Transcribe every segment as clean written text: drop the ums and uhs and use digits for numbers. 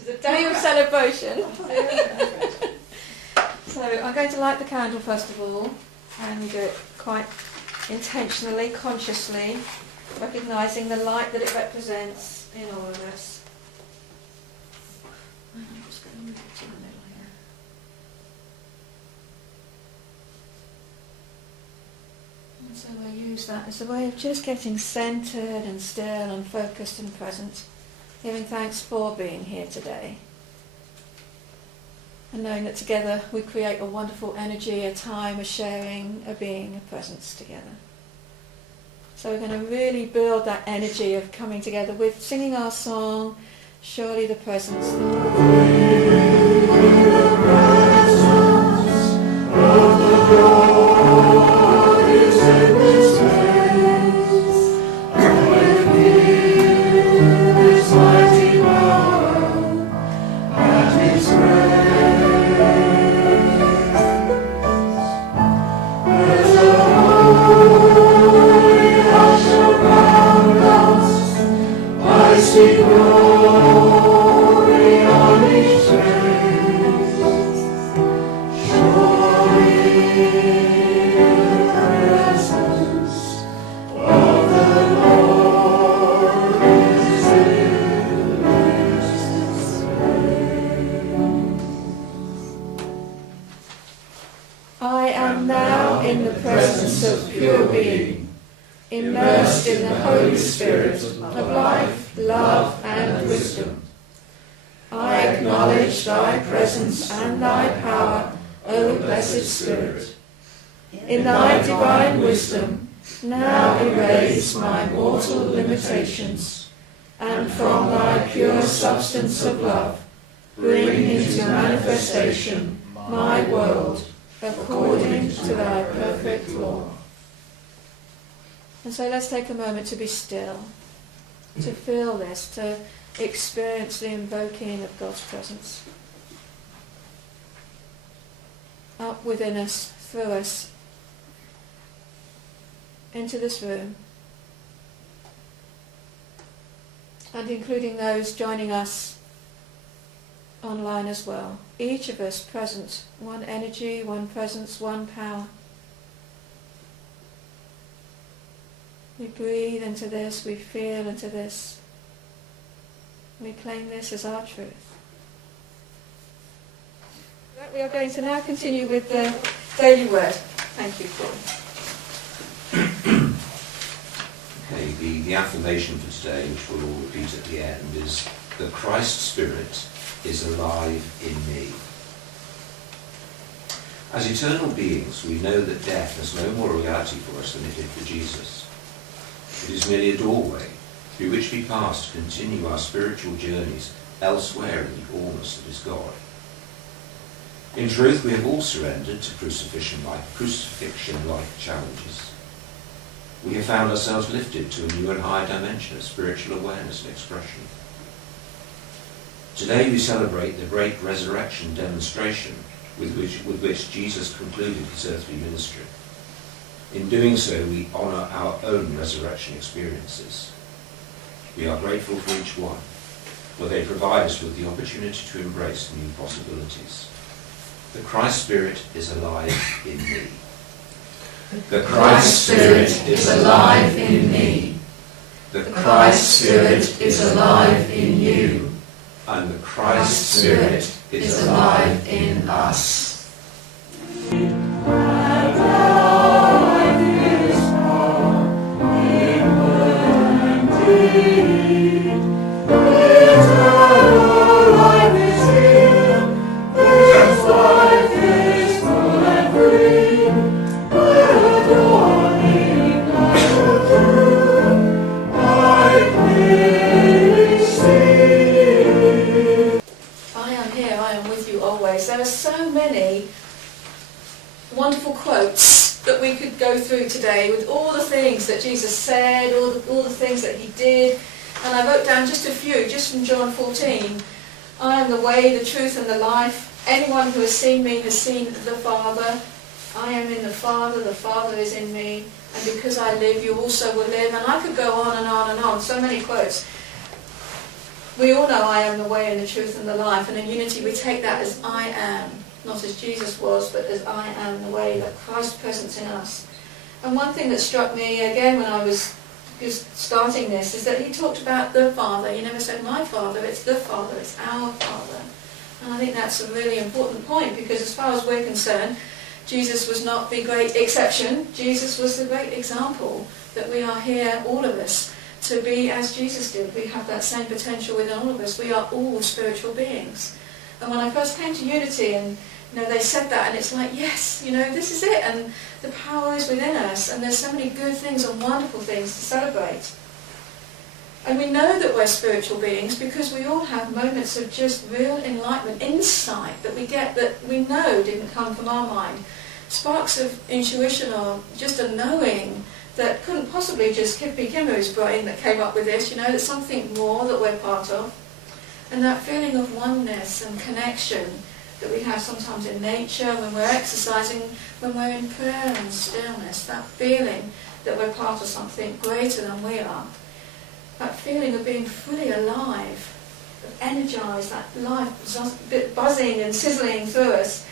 This is a day of celebration. So I'm going to light the candle first of all, and we do it quite intentionally, consciously, recognising the light that it represents in all of us. I'm just going to move it to the middle here. And so we'll use that as a way of just getting centred and still and focused and present, giving thanks for being here today. And knowing that together we create a wonderful energy, a time, a sharing, a being, a presence together. So we're going to really build that energy of coming together with singing our song, Surely the Presence of the Lord is in this place. I feel His mighty power and His grace. There's a holy hush around us. I see glory on each face. Surely the presence of the Lord is in this place. I am now in the presence of pure being, immersed in the Holy Spirit of life, love and wisdom. I acknowledge Thy presence and Thy power, O blessed Spirit. In Thy divine wisdom, now erase my mortal limitations, and from Thy pure substance of love, bring into manifestation my world, according to Thy perfect law. And so let's take a moment to be still, to feel this, to experience the invoking of God's presence. Up within us, through us, into this room, and including those joining us online as well. Each of us present, one energy, one presence, one power. We breathe into this, we feel into this. We claim this as our truth. We are going to now continue with the daily word. Thank you, Paul. Okay, the affirmation for today, which we'll all repeat at the end, is the Christ Spirit is alive in me. As eternal beings, we know that death has no more reality for us than it did for Jesus. It is merely a doorway through which we pass to continue our spiritual journeys elsewhere in the allness that is God. In truth, we have all surrendered to crucifixion-like challenges. We have found ourselves lifted to a new and higher dimension of spiritual awareness and expression. Today we celebrate the great resurrection demonstration with which Jesus concluded his earthly ministry. In doing so, we honour our own resurrection experiences. We are grateful for each one, for they provide us with the opportunity to embrace new possibilities. The Christ Spirit is alive in me. The Christ Spirit is alive in me. The Christ Spirit is alive in you. And the Christ Spirit is alive in us. There are so many wonderful quotes that we could go through today with all the things that Jesus said, all the things that he did. And I wrote down just a few, just from John 14. I am the way, the truth and the life. Anyone who has seen me has seen the Father. I am in the Father is in me. And because I live, you also will live. And I could go on and on and on, so many quotes. we all know I am the way and the truth and the life, and in unity we take that as I am, not as Jesus was, but as I am the way, that Christ's presence in us. And one thing that struck me again when I was just starting this is that he talked about the Father. He never said my Father, it's the Father, it's our Father. And I think that's a really important point, because as far as we're concerned, Jesus was not the great exception. Jesus was the great example that we are here, all of us, to be as Jesus did. We have that same potential within all of us. We are all spiritual beings. And when I first came to Unity, and they said that, and it's like, yes, this is it, and the power is within us, and there's so many good things and wonderful things to celebrate. And we know that we're spiritual beings because we all have moments of just real enlightenment, insight that we get that we know didn't come from our mind. Sparks of intuition, or just a knowing that couldn't possibly just be Kimu's brain that came up with this, there's something more that we're part of. And that feeling of oneness and connection that we have sometimes in nature, when we're exercising, when we're in prayer and stillness, that feeling that we're part of something greater than we are. That feeling of being fully alive, of energized, that life buzzing and sizzling through us,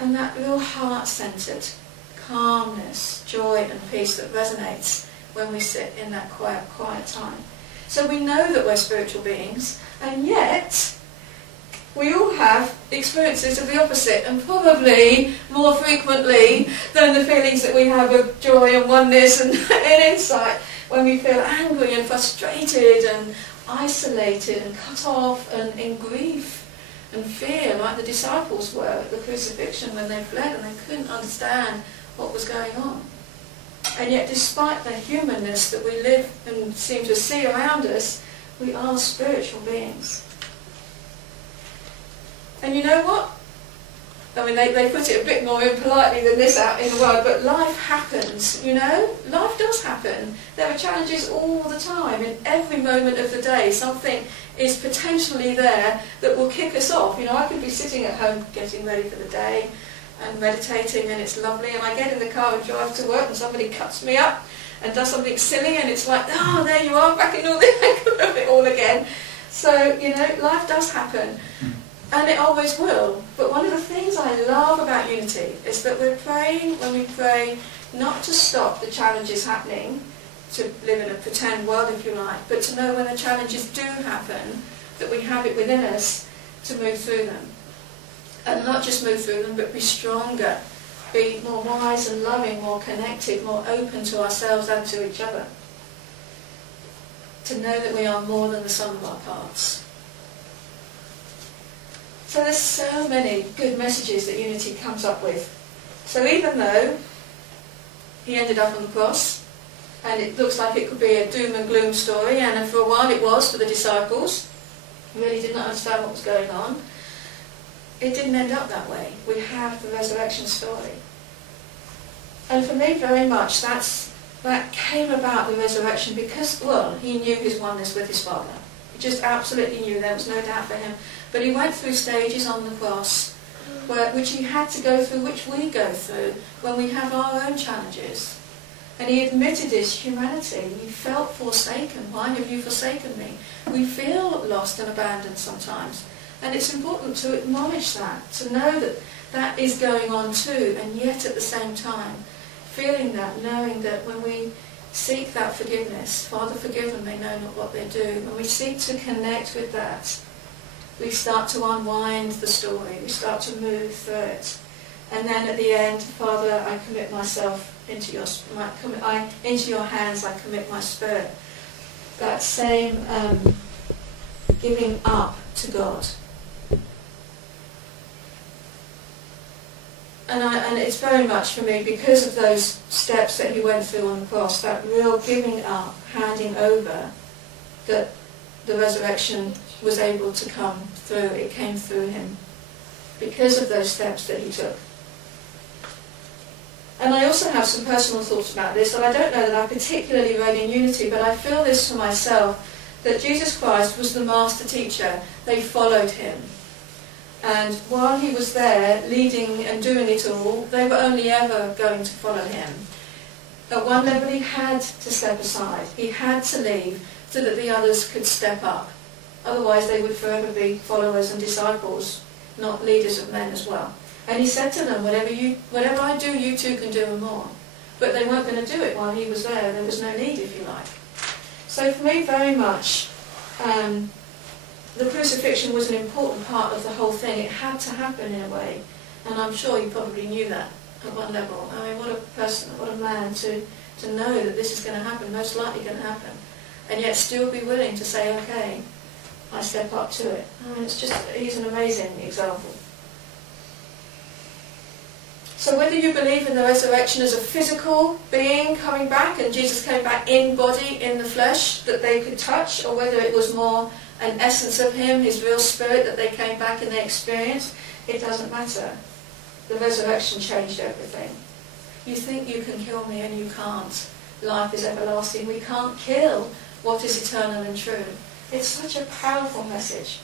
and that real heart-centered calmness, joy and peace that resonates when we sit in that quiet time. So we know that we're spiritual beings, and yet we all have experiences of the opposite, and probably more frequently than the feelings that we have of joy and oneness and insight, when we feel angry and frustrated and isolated and cut off and in grief and fear, like the disciples were at the crucifixion when they fled and they couldn't understand what was going on. And yet, despite the humanness that we live and seem to see around us, we are spiritual beings. And you know what? I mean, they put it a bit more impolitely than this out in the world, but life happens, Life does happen. There are challenges all the time. In every moment of the day, something is potentially there that will kick us off. I could be sitting at home getting ready for the day and meditating, and it's lovely, and I get in the car and drive to work, and somebody cuts me up and does something silly, and it's like, oh, there you are, back in all of it all again. So, life does happen. And it always will. But one of the things I love about Unity is that we're praying, when we pray, not to stop the challenges happening, to live in a pretend world if you like, but to know when the challenges do happen, that we have it within us to move through them. And not just move through them, but be stronger, be more wise and loving, more connected, more open to ourselves and to each other. To know that we are more than the sum of our parts. So there's so many good messages that Unity comes up with. So even though he ended up on the cross, and it looks like it could be a doom and gloom story, and for a while it was for the disciples, who really did not understand what was going on, it didn't end up that way. We have the resurrection story. And for me, very much, that came about, the resurrection, because, he knew his oneness with his Father. He just absolutely knew, there was no doubt for him. But he went through stages on the cross which he had to go through, which we go through when we have our own challenges. And he admitted his humanity. He felt forsaken. Why have you forsaken me? We feel lost and abandoned sometimes. And it's important to acknowledge that, to know that that is going on too, and yet at the same time, feeling that, knowing that when we seek that forgiveness, Father, forgive them, they know not what they do, when we seek to connect with that, we start to unwind the story, we start to move through it. And then at the end, Father, I commit myself into your hands, I commit my spirit. That same giving up to God. And it's very much for me, because of those steps that he went through on the cross, that real giving up, handing over, that the resurrection was able to come through. It came through him because of those steps that he took. And I also have some personal thoughts about this, and I don't know that I particularly read in Unity, but I feel this for myself, that Jesus Christ was the master teacher. They followed him. And while he was there, leading and doing it all, they were only ever going to follow him. At one level he had to step aside. He had to leave so that the others could step up. Otherwise they would forever be followers and disciples, not leaders of men as well. And he said to them, whatever I do, you two can do and more. But they weren't going to do it while he was there. There was no need, if you like. So for me, very much, the crucifixion was an important part of the whole thing. It had to happen in a way. And I'm sure you probably knew that at one level. I mean, what a person, what a man to know that this is going to happen, most likely going to happen. And yet still be willing to say, okay, I step up to it. I mean, he's an amazing example. So whether you believe in the resurrection as a physical being coming back, and Jesus came back in body, in the flesh, that they could touch, or whether it was more an essence of him, his real spirit, that they came back and they experienced, it doesn't matter. The resurrection changed everything. You think you can kill me and you can't. Life is everlasting. We can't kill what is eternal and true. It's such a powerful message.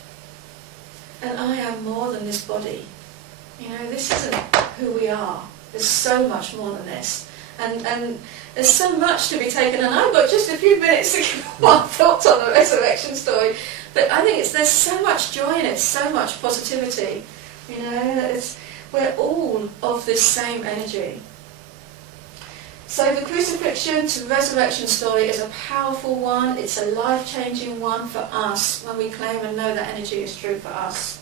And I am more than this body. You know, this isn't who we are. There's so much more than this. And there's so much to be taken. And I've got just a few minutes to give one thought on the resurrection story. But I think there's so much joy in it, so much positivity. You know, we're all of this same energy. So the crucifixion to resurrection story is a powerful one. It's a life-changing one for us when we claim and know that energy is true for us.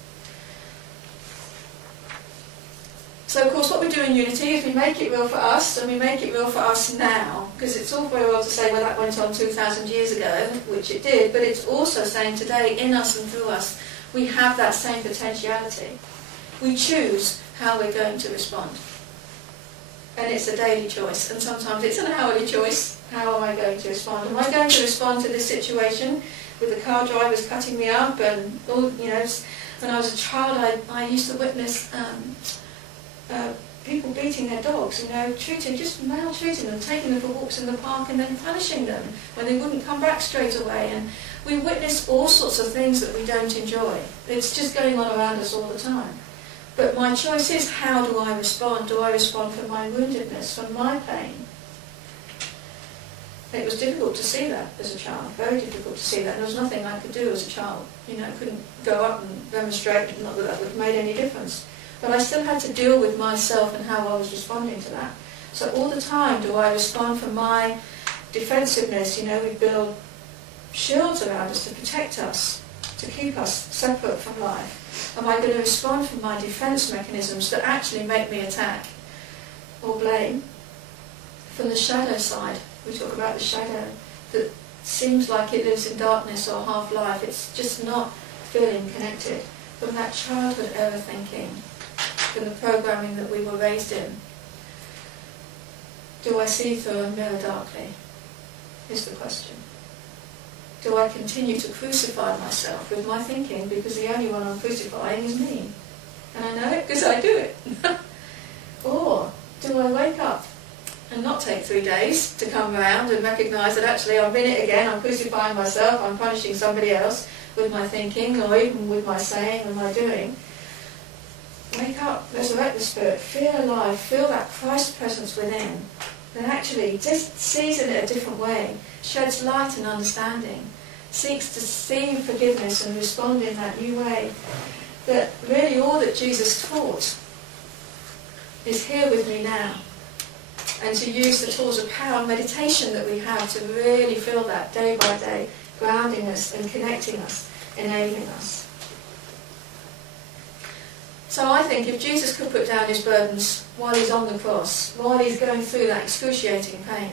So of course what we do in Unity is we make it real for us, and we make it real for us now. Because it's all very well to say, well, that went on 2,000 years ago, which it did, but it's also saying today, in us and through us, we have that same potentiality. We choose how we're going to respond. And it's a daily choice, and sometimes it's an hourly choice. How am I going to respond? Am I going to respond to this situation with the car drivers cutting me up? And all, you know, when I was a child, I used to witness people beating their dogs, you know, just maltreating them, taking them for walks in the park and then punishing them when they wouldn't come back straight away. And we witness all sorts of things that we don't enjoy. It's just going on around us all the time. But my choice is, how do I respond? Do I respond from my woundedness, from my pain? It was difficult to see that as a child, very difficult to see that. And there was nothing I could do as a child. You know, I couldn't go up and demonstrate, not that that would have made any difference. But I still had to deal with myself and how I was responding to that. So all the time, do I respond from my defensiveness? You know, we build shields around us to protect us, to keep us separate from life. Am I going to respond from my defence mechanisms that actually make me attack or blame? From the shadow side, we talk about the shadow that seems like it lives in darkness or half-life. It's just not feeling connected. From that childhood era thinking, from the programming that we were raised in. Do I see through a mirror darkly? Is the question. Do I continue to crucify myself with my thinking, because the only one I'm crucifying is me? And I know it because I do it. Or do I wake up and not take 3 days to come around and recognise that actually I'm in it again, I'm crucifying myself, I'm punishing somebody else with my thinking or even with my saying and my doing? Wake up, resurrect the spirit, feel alive, feel that Christ presence within, that actually just sees it in a different way, sheds light and understanding, seeks to see forgiveness and respond in that new way. That really all that Jesus taught is here with me now. And to use the tools of power and meditation that we have to really feel that day by day, grounding us and connecting us, enabling us. So I think if Jesus could put down his burdens while he's on the cross, while he's going through that excruciating pain,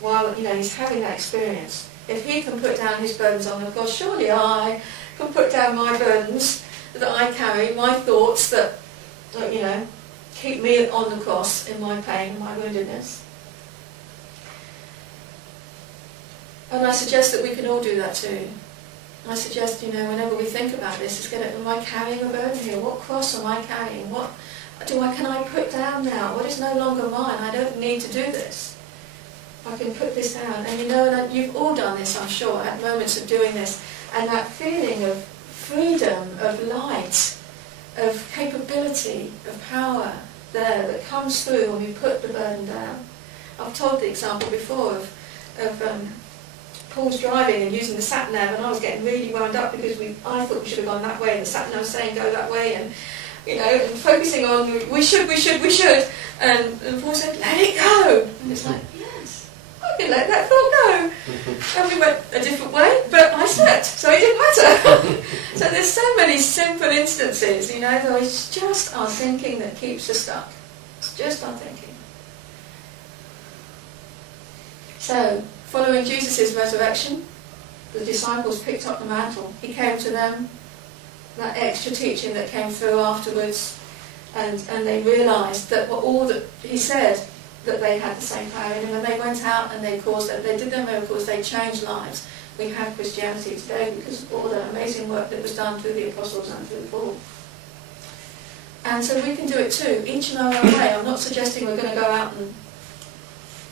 while he's having that experience, if he can put down his burdens on the cross, surely I can put down my burdens that I carry, my thoughts that keep me on the cross in my pain, my woundedness. And I suggest that we can all do that too. I suggest, whenever we think about this, am I carrying a burden here? What cross am I carrying? What can I put down now? What is no longer mine? I don't need to do this. I can put this down. And that you've all done this, I'm sure, at moments of doing this. And that feeling of freedom, of light, of capability, of power there that comes through when we put the burden down. I've told the example before of Paul's driving and using the sat-nav, and I was getting really wound up because I thought we should have gone that way, and the sat-nav was saying go that way, and and focusing on we should, and Paul said, let it go. And it's like, yes, I can let that thought go. And we went a different way, but I slept, so it didn't matter. So there's so many simple instances, though it's just our thinking that keeps us stuck. It's just our thinking. So, following Jesus' resurrection, the disciples picked up the mantle. He came to them, that extra teaching that came through afterwards, and they realised that all that he said, that they had the same power in him, and they went out and they did their miracles, they changed lives. We have Christianity today because of all the amazing work that was done through the apostles and through Paul. And so we can do it too, each in our own way. I'm not suggesting we're going to go out and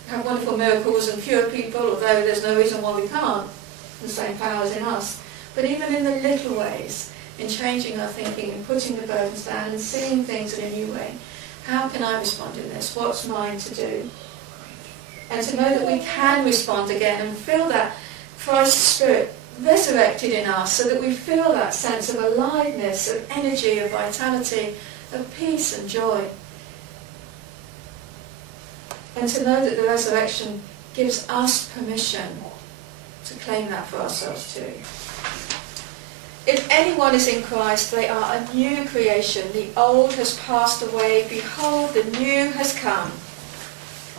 have wonderful miracles and cure people, although there's no reason why we can't. The same power is in us. But even in the little ways, in changing our thinking and putting the burdens down and seeing things in a new way, how can I respond in this? What's mine to do? And to know that we can respond again and feel that Christ's Spirit resurrected in us, so that we feel that sense of aliveness, of energy, of vitality, of peace and joy. And to know that the resurrection gives us permission to claim that for ourselves too. If anyone is in Christ, they are a new creation. The old has passed away. Behold, the new has come.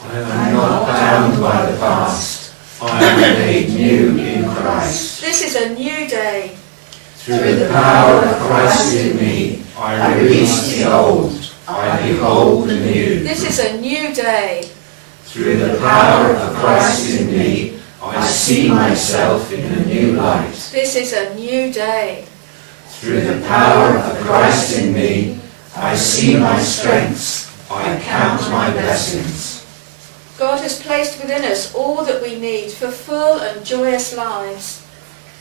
I am not bound by the past. I am made new in Christ. This is a new day. Through the power of Christ in me, I release the old. I behold the new. This is a new day. Through the power of Christ in me, I see myself in a new light. This is a new day. Through the power of Christ in me, I see my strengths. I count my blessings. God has placed within us all that we need for full and joyous lives.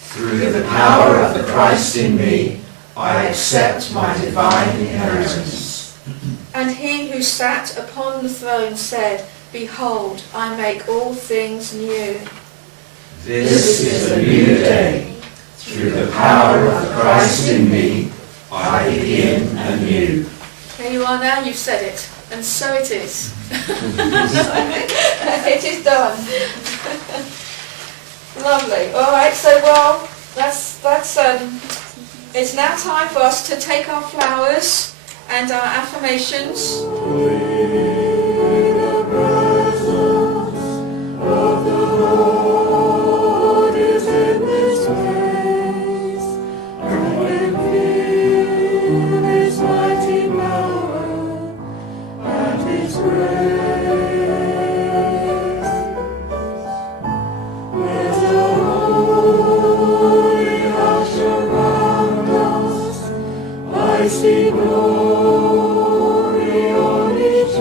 Through the power of the Christ in me, I accept my divine inheritance. And he who sat upon the throne said, Behold, I make all things new. This is a new day. Through the power of Christ in me, I begin anew. There you are now, you've said it. And so it is. It is done. Lovely. All right, so it's now time for us to take our flowers and our affirmations. I see glory on each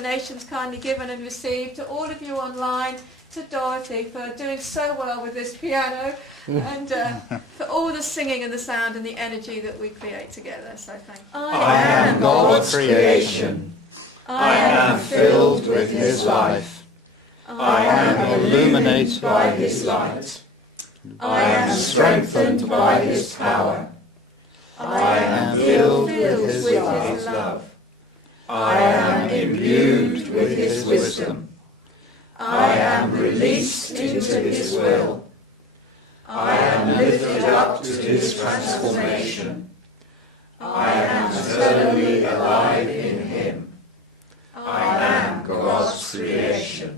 donations kindly given and received, to all of you online, to Dorothy for doing so well with this piano, and for all the singing and the sound and the energy that we create together. So thank you. I am God's creation. I am filled with his life. I am illuminated by his light. I am strengthened by his power. I am filled with his love. I am imbued with his wisdom. I am released into his will. I am lifted up to his transformation. I am eternally alive in him. I am God's creation.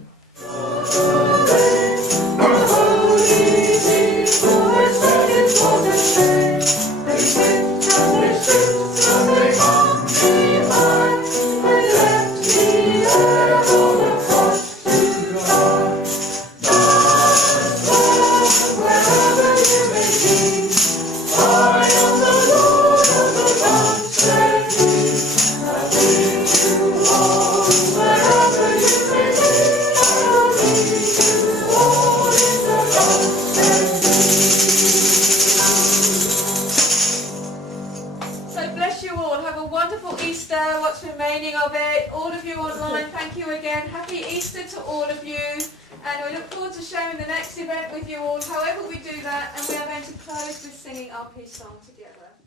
Of it. All of you online, thank you again. Happy Easter to all of you, and we look forward to sharing the next event with you all, however we do that, and we are going to close with singing our peace song together.